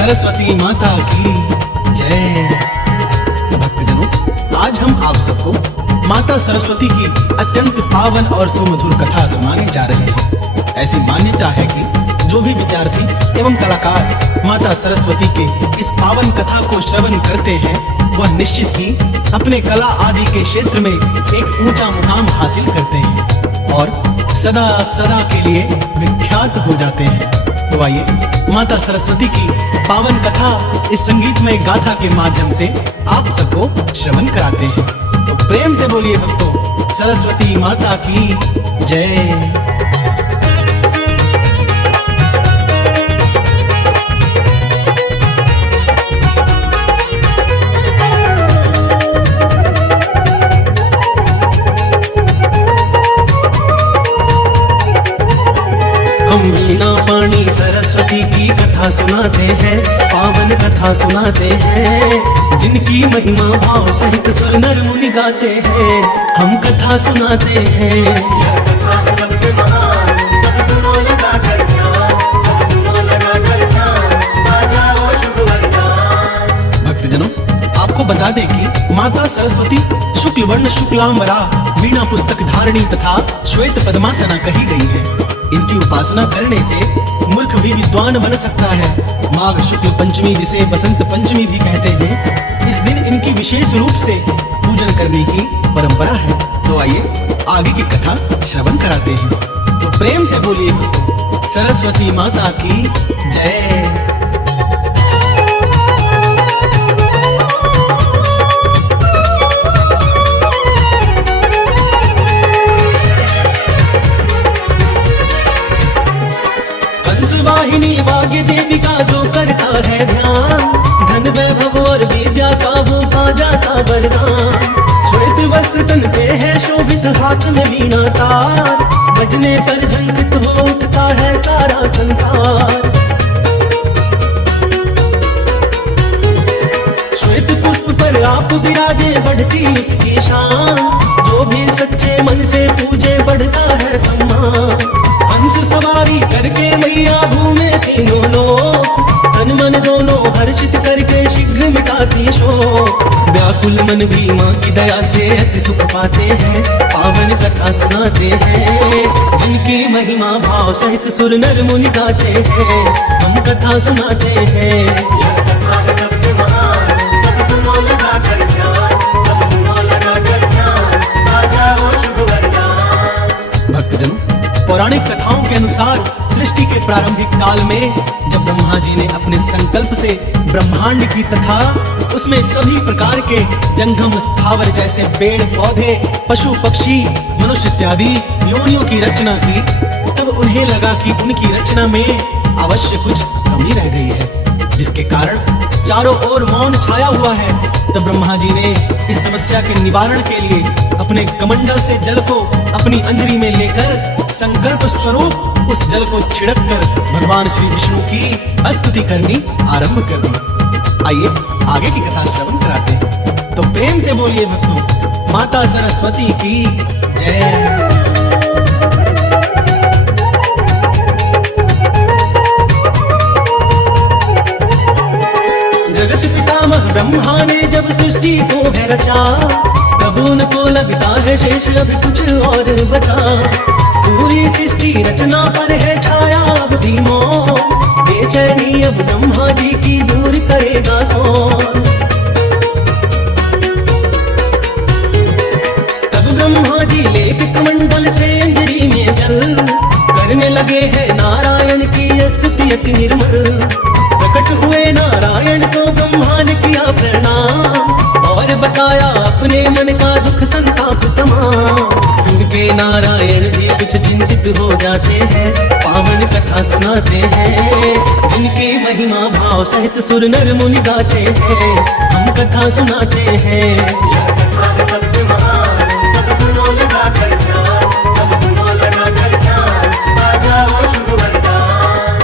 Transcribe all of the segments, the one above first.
सरस्वती माता की जय। भक्तजनों, आज हम आप सबको माता सरस्वती की अत्यंत पावन और सुमधुर कथा सुनाने जा रहे हैं। ऐसी मान्यता है कि जो भी विद्यार्थी एवं कलाकार माता सरस्वती के इस पावन कथा को श्रवण करते हैं वह निश्चित ही अपने कला आदि के क्षेत्र में एक ऊंचा मुकाम हासिल करते हैं और सदा सदा के लिए विख्यात हो जाते हैं। तो आइए माता सरस्वती की पावन कथा इस संगीतमय गाथा के माध्यम से आप सबको श्रवण कराते हैं। तो प्रेम से बोलिए भक्तों, सरस्वती माता की जय। हम वीणा पानी सरस्वती की कथा सुनाते हैं, पावन कथा सुनाते हैं, जिनकी महिमा भाव सहित सुर नर मुनि गाते हैं। हम कथा सुनाते हैं, यह कथा सबसे महान, सब सुनो लगा कर ध्यान, सब सुनो लगा कर ध्यान, बाजाओ शुभ वरदान। भक्तजनों, आपको बता दें कि माता सरस्वती शुक्ल वर्ण शुक्लांबरा वीणा पुस्तक धारणी तथा श्वेत पद्मासना कही गई है। इनकी उपासना करने से मूर्ख भी विद्वान बन सकता है। माघ शुक्ल पंचमी, जिसे बसंत पंचमी भी कहते हैं, इस दिन इनकी विशेष रूप से पूजन करने की परंपरा है। तो आइए आगे की कथा श्रवण कराते हैं। तो प्रेम से बोलिए सरस्वती माता की जय। वाहिनी भाग्य देवी का जो करता है ध्यान, धन वैभव और विद्या का वो पा जाता वरदान। श्वेत वस्त्र तन पे है शोभित, हाथ में वीणा तार, बजने पर झंकृत हो उठता है सारा संसार। श्वेत पुष्प पर आप विराजे, बढ़ती उसकी शान, जो भी सच्चे मन से पूजे बढ़ता है सम्मान। हंस सवारी करके मैया घूमे तीनों लोक, तन मन दोनों हर्षित करके शीघ्र मिटाती शोक। व्याकुल मन भी माँ की दया से अति सुख पाते हैं, पावन कथा सुनाते हैं, जिनकी महिमा भाव सहित सुर नर मुनि गाते हैं। हम कथा सुनाते हैं, यह कथा सबसे महान, सब सुनो लगा कर ध्यान, सब सुनो लगा कर ध्यान, बाजाओ शुभ वरदान। भक्तजनों, पौराणिक कथाओं के अनुसार सृष्टि के प्रारंभिक काल में जब ब्रह्मा जी ने अपने संकल्प से ब्रह्मांड की तथा उसमें सभी प्रकार के जंगम स्थावर जैसे पेड़ पौधे, पशु पक्षी, मनुष्य इत्यादि योनियों की रचना की, तब उन्हें लगा कि उनकी रचना में अवश्य कुछ कमी रह गई है, जिसके कारण चारों ओर मौन छाया हुआ है। तब ब्रह्मा जी ने इस समस्या के निवारण के लिए अपने कमंडल से जल को अपनी अंजलि में लेकर संकल्प स्वरूप उस जल को छिड़क कर भगवान श्री विष्णु की स्तुति करनी आरंभ कर दी। आइए आगे की कथा श्रवण कराते हैं। तो प्रेम से बोलिए भक्तों, माता सरस्वती की जय। जगत पितामह ब्रह्मा ने जब सृष्टि को है रचा, तब उनको लगता है शेष अभी कुछ और बचा। पूरी सृष्टि रचना पर है छाया अब भी मौन, बेचैनी अब ब्रह्मा जी की दूर करेगा कौन। तब ब्रह्मा जी लेके कमंडल से अंजलि में जल, करने लगे हैं नारायण की स्तुति अति निर्मल। प्रकट हुए नारायण को ब्रह्मा ने किया प्रणाम, और बताया अपने मन का दुख संताप तमाम। सुन के नारायण भी कुछ चिंतित हो जाते हैं, पावन कथा सुनाते हैं, जिनकी महिमा भाव सहित सुर नर मुनि गाते हैं। हम कथा सुनाते हैं, यह कथा सबसे महान, सब सुनो लगा कर ध्यान, सब सुनो लगा कर ध्यान, बाजाओ शुभ वरदान।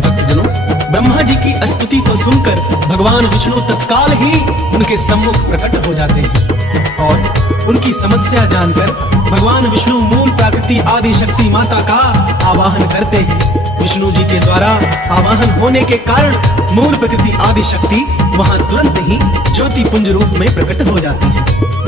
भक्तजनों, ब्रह्मा जी की स्तुति को सुनकर भगवान विष्णु तत्काल ही उनके सम्मुख प्रकट हो जाते हैं और उनकी समस्या जानकर भगवान विष्णु मूल प्रकृति आदि शक्ति माता का आवाहन करते हैं। विष्णु जी के द्वारा आवाहन होने के कारण मूल प्रकृति आदि शक्ति वहां तुरंत ही ज्योति पुंज रूप में प्रकट हो जाती है।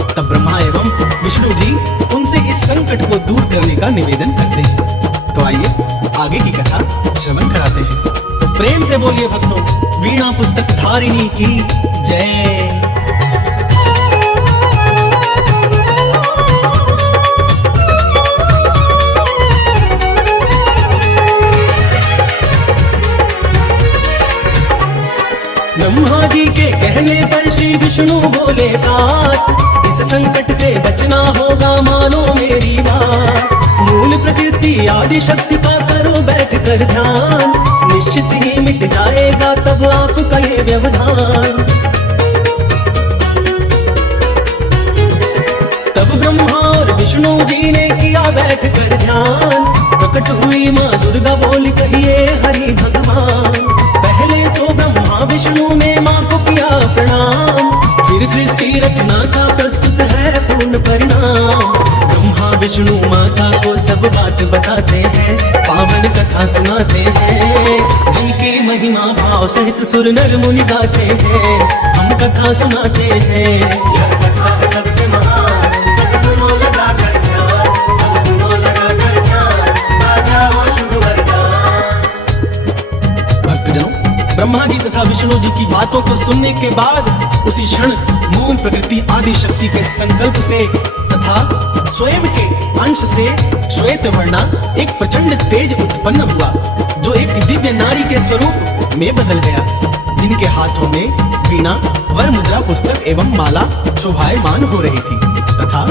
तब ब्रह्मा एवं विष्णु जी उनसे इस संकट को दूर करने का निवेदन करते हैं। तो आइए आगे की कथा श्रवण कराते हैं। तो प्रेम से बोलिए भक्तों, वीणा पुस्तक धारिणी की जय। ब्रह्मा जी के कहने पर श्री विष्णु बोले तात, इस संकट से बचना होगा मानो मेरी बात। मूल प्रकृति आदि शक्ति का करो बैठ कर ध्यान, निश्चित ही मिट जाएगा तब आपका ये व्यवधान। तब ब्रह्मा और विष्णु जी ने किया बैठ कर ध्यान, प्रकट हुई माँ दुर्गा बोली कहिए हरि भगवान। पहले तो ब्रह्मा विष्णु ने माँ को किया प्रणाम, फिर सृष्टि रचना का प्रस्तुत है पूर्ण परिणाम। ब्रह्मा विष्णु माता को सब बात बताते हैं, पावन कथा सुनाते हैं, जिनकी महिमा भाव सहित सुर नर मुनि गाते हैं। हम कथा सुनाते हैं, यह कथा है सबसे महान, सब सुनो लगा कर ध्यान, सब सुनो लगा कर ध्यान, बाजा वो शुभ वरदान। भक्तजनों, ब्रह्मा जी तथा विष्णु जी की बातों को सुनने के बाद उसी क्षण मूल प्रकृति आदि शक्ति के संकल्प से तथा स्वयं के अंश से श्वेत वर्णा एक प्रचंड तेज उत्पन्न हुआ, जो एक दिव्य नारी के स्वरूप में बदल गया, जिनके हाथों में वीणा वर मुद्रा पुस्तक एवं माला शोभायमान हो रही थी, तथा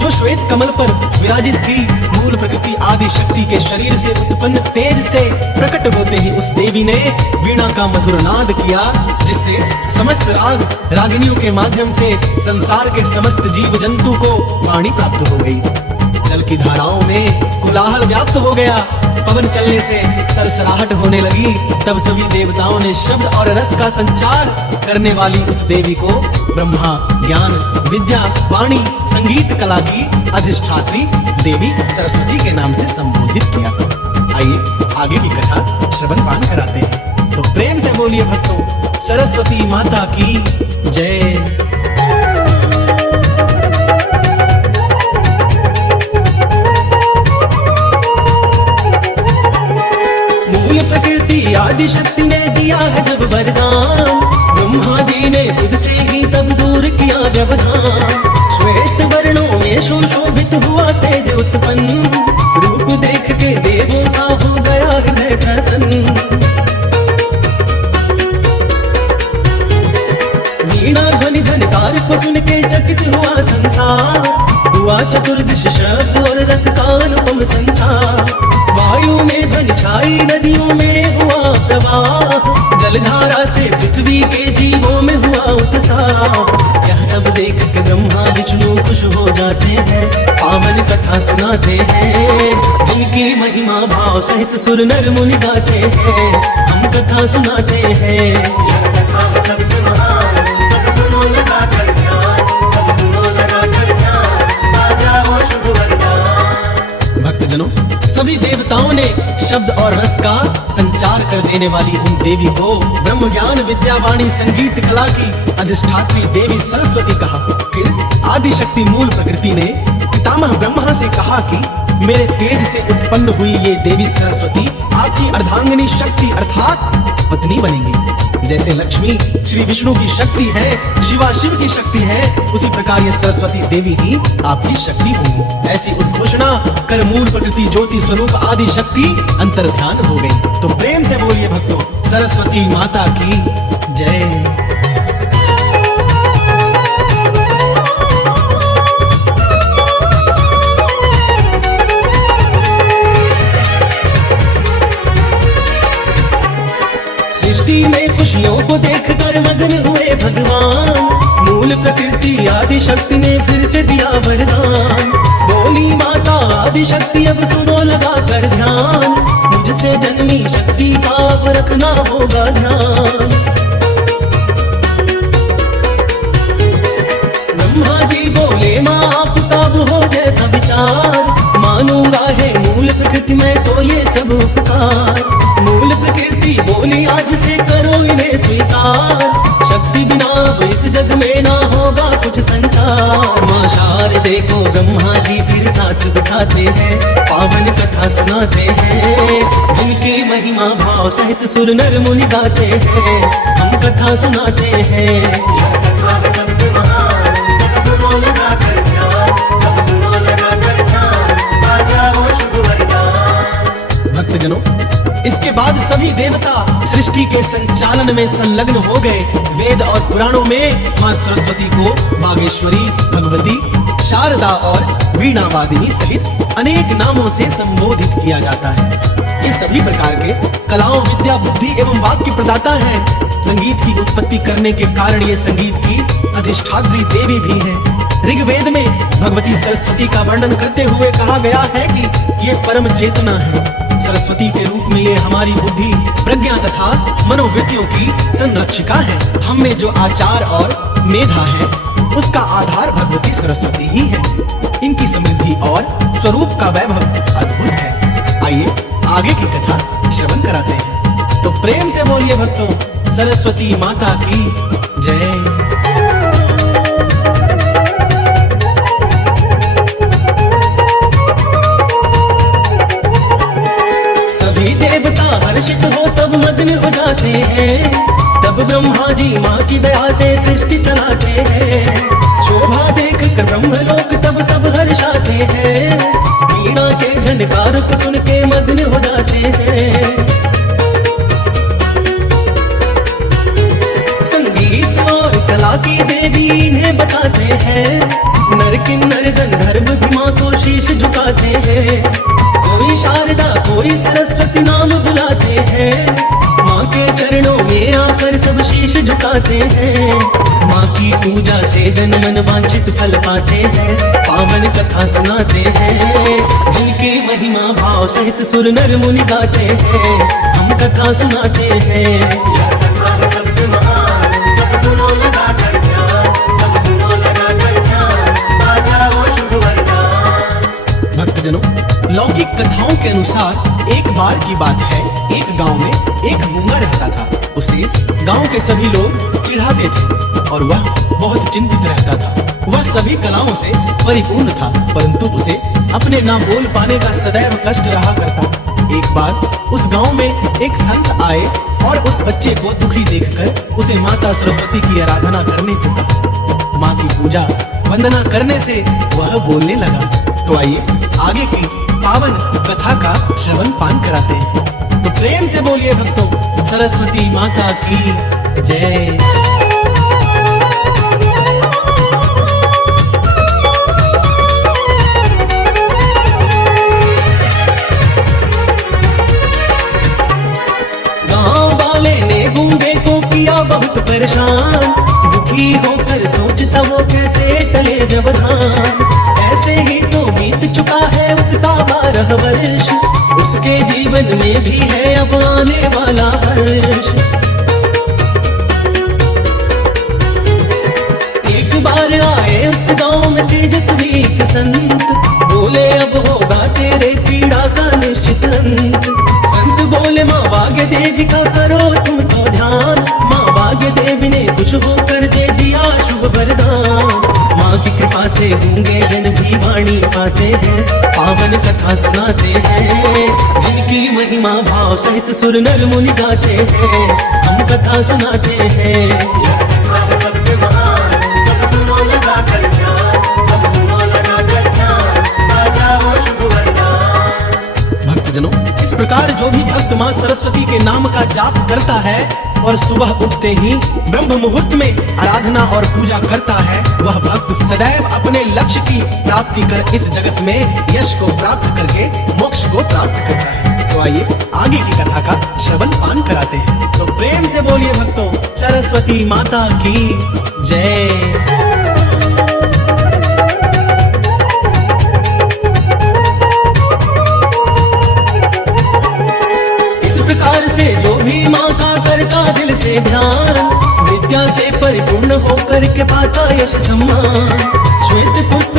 जो श्वेत कमल पर विराजित थी मूल प्रकृति आदि शक्ति के शरीर से उत्पन्न तेज से प्रकट होते ही उस देवी ने वीणा का मधुर नाद किया, जिससे समस्त राग रागिनियों के माध्यम से संसार के समस्त जीव जंतु को वाणी प्राप्त हो गई। जल की धाराओं में कोलाहल व्याप्त हो गया, पवन चलने से सरसराहट होने लगी। तब सभी देवताओं ने शब्द और रस का संचार करने वाली उस देवी को ब्रह्मा ज्ञान विद्या वाणी संगीत कला की अधिष्ठात्री देवी सरस्वती के नाम से संबोधित किया। आइए आगे की कथा श्रवण पान कराते हैं। तो प्रेम से बोलिए भक्तों, सरस्वती माता की जय। प्रकृति आदि शक्ति ने दिया है जब वरदान, ब्रह्मा जी ने खुद से ही तब दूर किया व्यवधान। श्वेत वर्णों में सुशोभित हुआ तेज उत्पन्न, रूप देख के देवों का हो गया हृदय प्रसन्न। वीणा ध्वनि झनकार को सुन के चकित हुआ संसार, हुआ चतुर्दश शब्द और रस का अनुपम संचार। वायु में ध्वनि छाई, नदियों में हुआ प्रवाह, जलधारा से पृथ्वी के जीवों में हुआ उत्साह। यह सब देख के ब्रह्मा विष्णु खुश हो जाते हैं, पावन कथा सुनाते हैं, जिनकी महिमा भाव सहित सुर नर मुनि गाते हैं। हम कथा सुनाते हैं, यह कथा है सबसे महान, सब सुनो लगा कर ध्यान, सब सुनो लगा कर ध्यान, बाजा वो शुभ वरदान। भक्तजनों, सभी देवताओं ने शब्द और रस का संचार कर देने वाली उन देवी को ब्रह्म ज्ञान विद्या वाणी संगीत कला की अधिष्ठात्री देवी सरस्वती कहा। फिर आदि शक्ति मूल प्रकृति ने पितामह ब्रह्मा से कहा कि मेरे तेज से उत्पन्न हुई ये देवी सरस्वती आपकी अर्धांगिनी शक्ति अर्थात पत्नी बनेंगी। जैसे लक्ष्मी श्री विष्णु की शक्ति है, शिवा शिव की शक्ति है, उसी प्रकार ये सरस्वती देवी ही आपकी शक्ति होंगी। ऐसी उद्घोषणा कर मूल प्रकृति ज्योति स्वरूप आदि शक्ति अंतर ध्यान हो गई। तो प्रेम से बोलिए भक्तों, सरस्वती माता की जय। सृष्टि में खुशियों को देखकर मगन हुए भगवान, मूल प्रकृति आदि शक्ति ने फिर से दिया वरदान। बोली माता आदि शक्ति अब सुनो लगा कर ध्यान, मुझसे जन्मी शक्ति का अब रखना होगा ध्यान। ब्रह्मा जी हे माँ आपका वो हो जैसा विचार, मानूंगा है मूल प्रकृति में तो ये सब उपकार। मूल प्रकृति बोली आज से करो इन्हें स्वीकार, शक्ति बिना अब इस जग में ना होगा कुछ संचार। माँ शारदे को ब्रह्मा जी फिर साथ बिठाते हैं, पावन कथा सुनाते हैं, जिनकी महिमा भाव सहित सुर नर मुनि गाते हैं, हम कथा सुनाते हैं। सबसे महान सब सुनो लगा कर ध्यान, सब सुनो लगा कर ध्यान, बाजा वो शुभ वरदान। भक्तजनों, इसके बाद सभी देवता सृष्टि के संचालन में संलग्न हो गए। वेद और पुराणों में मां सरस्वती को बागेश्वरी, भगवती, शारदा और वीणावादिनी सहित अनेक नामों से संबोधित किया जाता है। ये सभी प्रकार के कलाओं, विद्या, बुद्धि एवं वाक्य प्रदाता है। संगीत की उत्पत्ति करने के कारण ये संगीत की अधिष्ठात्री देवी भी है। ऋग्वेद में भगवती सरस्वती का वर्णन करते हुए कहा गया है कि ये परम चेतना है। सरस्वती के रूप में ये हमारी बुद्धि, प्रज्ञा तथा मनोवृत्तियों की संरक्षिका है। हम में जो आचार और मेधा है उसका आधार भगवती सरस्वती ही है। इनकी समृद्धि और स्वरूप का वैभव अद्भुत है। आइए आगे की कथा श्रवण कराते हैं। तो प्रेम से बोलिए भक्तों, सरस्वती माता की जय। हर्षित हो तब मग्न हो जाते हैं, तब ब्रह्मा जी माँ की दया से सृष्टि चलाते हैं। शोभा देख कर ब्रह्मलोक तब सब हर्षाते हैं, वीणा के झनकार को सुन के मग्न हो जाते हैं। संगीत और कला की देवी इन्हें बताते हैं, नर किन्नर गंधर्व भी माँ को शीश झुकाते हैं। कोई शारदा कोई सरस्वती नाम बुलाते हैं, माँ के चरणों में आकर सब शीश झुकाते हैं। माँ की पूजा से जन मन वांछित फल पाते हैं, पावन कथा सुनाते हैं, जिनकी महिमा भाव सहित सुर नर मुनि गाते हैं, हम कथा सुनाते हैं। सबसे महान सब सुनो लगा कर ध्यान, सब सुनो लगा कर ध्यान, बाजा वो शुभ वरदान। भक्तजनों, लौकिक कथाओं के अनुसार एक बार की बात है, एक गांव में एक गूंगा रहता था। उसे गांव के सभी लोग चिढ़ाते थे और वह बहुत चिंतित रहता था। वह सभी कलाओं से परिपूर्ण था, परंतु उसे अपने ना बोल पाने का सदैव कष्ट रहा करता। एक बार उस गांव में एक संत आए और उस बच्चे को दुखी देखकर उसे माता सरस्वती की आराधना करने को कहा। माँ की पूजा वंदना करने से वह बोलने लगा। तो आइए आगे की पावन कथा का श्रवण पान कराते हैं। तो प्रेम से बोलिए भक्तों, सरस्वती माता की जय। गांव वाले ने गूंगे को किया बहुत परेशान, दुखी होकर सोचता वो कैसे टले व्यवधान। ऐसे ही तो बीत चुका है उसका 12 वर्ष, उसके जीवन में भी है अब आने वाला हर्ष। एक बार आए उस गांव में तेजस्वी एक संत, बोले अब होगा तेरे पीड़ा का निश्चित अंत। संत बोले माँ भाग्य देवी का करो तुम तो ध्यान, माँ भाग्य देवी ने कुछ होकर दे दिया शुभ वरदान। माँ की कृपा से गूंगे जन भी वाणी पाते हैं, पावन कथा सुनाते हैं, जिनकी महिमा भाव सहित सुर नर मुनि गाते हैं, हम कथा सुनाते हैं। सबसे महान सब सुनो लगा कर ध्यान, सब सुनो लगा कर ध्यान, बाजा वो शुभ वरदान। भक्तजनों, इस प्रकार जो भी भक्त माँ सरस्वती के नाम का जाप करता है और सुबह उठते ही ब्रह्म मुहूर्त में आराधना और पूजा करता है, वह भक्त सदैव अपने लक्ष्य की प्राप्ति कर इस जगत में यश को प्राप्त करके मोक्ष को प्राप्त करता है। तो आइए आगे की कथा का श्रवण पान कराते हैं। तो प्रेम से बोलिए भक्तों, सरस्वती माता की जय। जो भी माँ का करता दिल से ध्यान, विद्या से परिपूर्ण होकर के पाता यश सम्मान। श्वेत पुष्प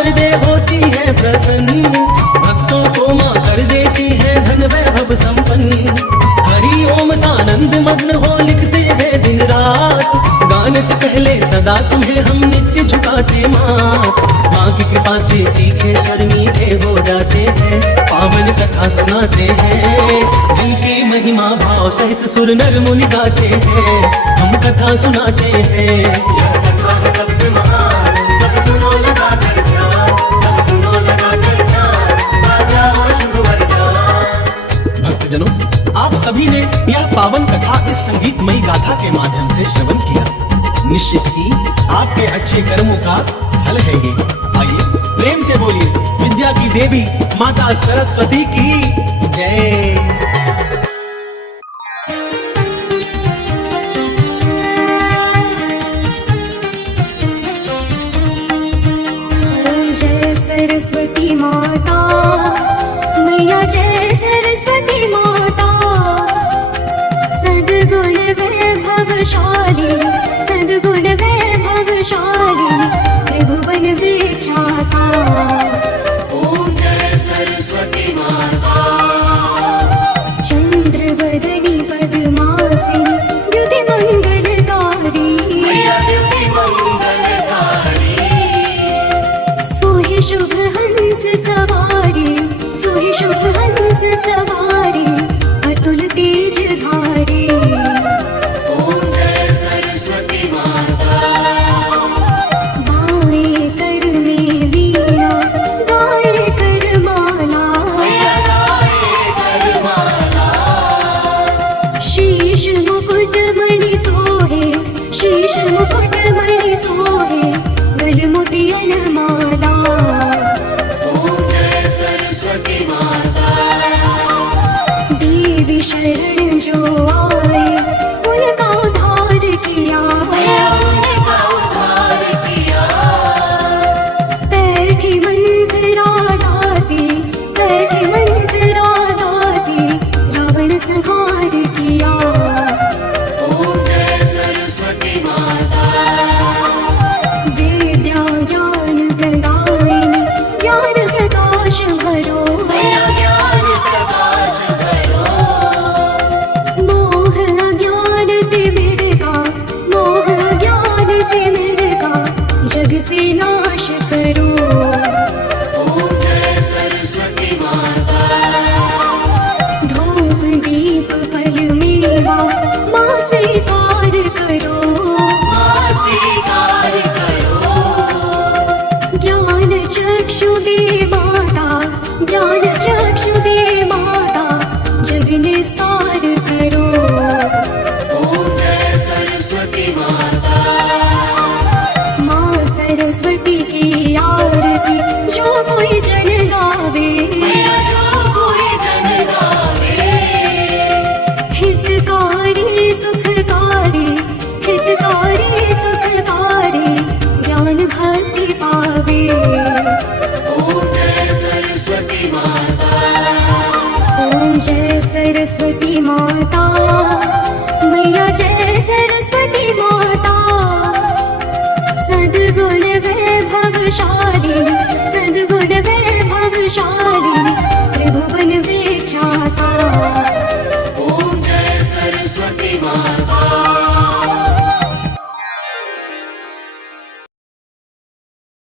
शारदे होती है प्रसन्न, भक्तों को माँ कर देती है धन वैभव संपन्न। हरि ओम सानंद मग्न हो लिखते हैं दिन रात, गाने से पहले सदा तुम्हें हम नित्य झुकाते माँ। माँ की कृपा से तीखे स्वर मीठे हो जाते हैं, पावन कथा सुनाते हैं, जिनकी महिमा भाव सहित सुर नर मुनि गाते हैं, हम कथा सुनाते हैं। यह कथा है सबसे महान, सब सुनो लगा कर ध्यान, सब सुनो लगा कर ध्यान, बाजाओ शुभ वरदान। भक्तजनों, आप सभी ने यह पावन कथा इस संगीतमयी गाथा के माध्यम से श्रवण किया। निश्चित ही आपके अच्छे कर्मों का फल है ये। आइए प्रेम से बोलिए विद्या की देवी माता सरस्वती की जय। जय सरस्वती माता मैया, जय सरस्वती माता। सद्गुण वैभवशाली, सद्गुण वैभवशाली, त्रिभुवन विख्याता। ओम जय सरस्वती माता। चंद्रवदनी पद्मासिनी, द्युति मंगलकारी, मैया द्युति मंगलकारी। सोहि शुभ हंस सवारी।